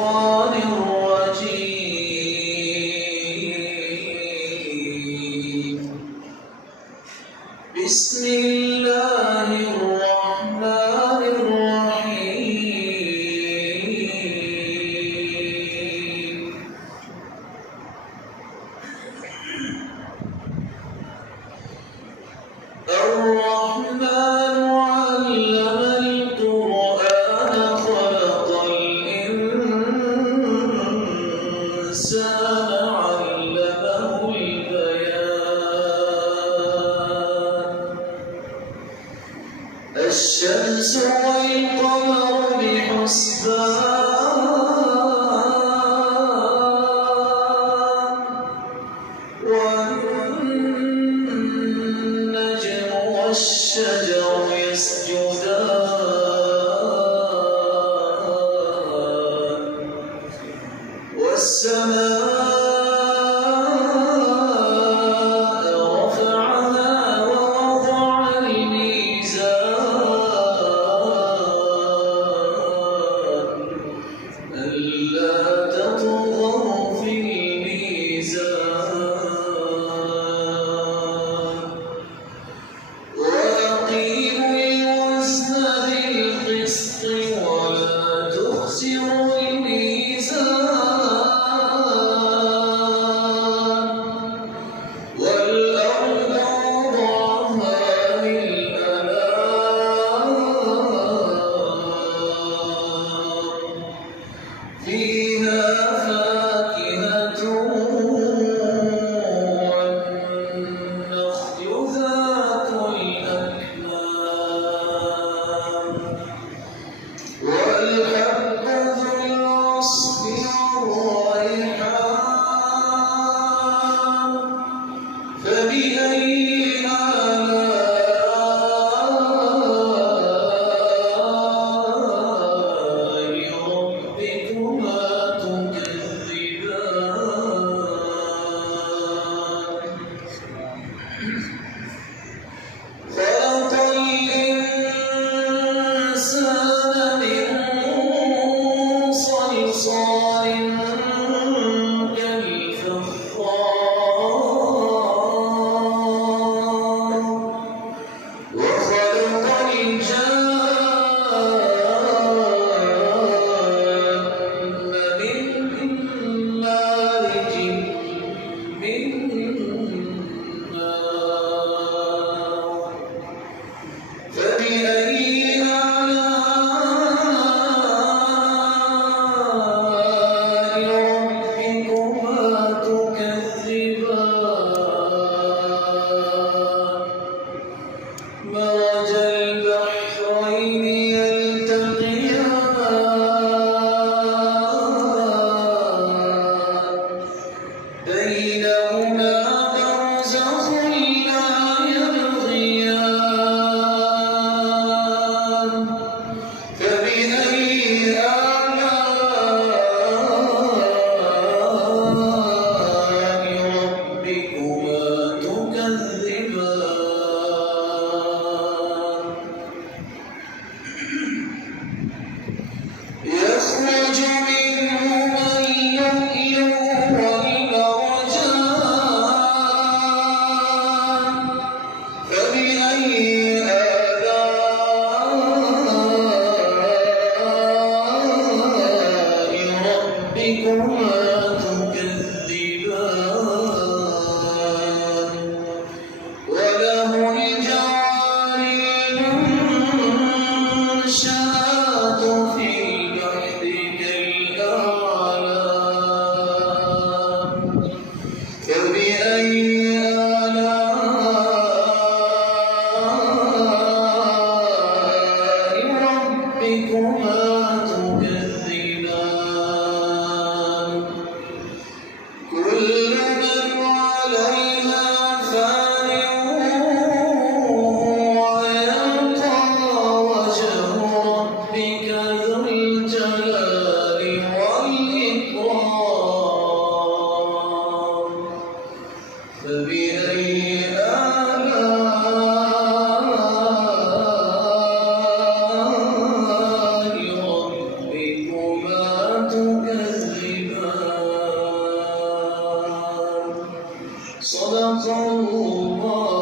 الشيطان الرجيم. بسم الله الرحمن الرحيم. الرحمن علم القرآن خلق الإنسان علمه البيان. الشمس والقمر بحسبان والنجم والشجر يسجدان والسماء رفعها ووضع الميزان ألا تطغوا في الميزان وأقيموا الوزن بالقسط ولا تخسروا الميزان والأرض وضعها للأنام فيها فاكهة والنخل ذات الأكمام والحب ذو العصف والريحان فبأي آلاء ربكما تكذبان خلق الإنسان من صلصال كالفخار وخلق الجان من مارج من نار صدق الله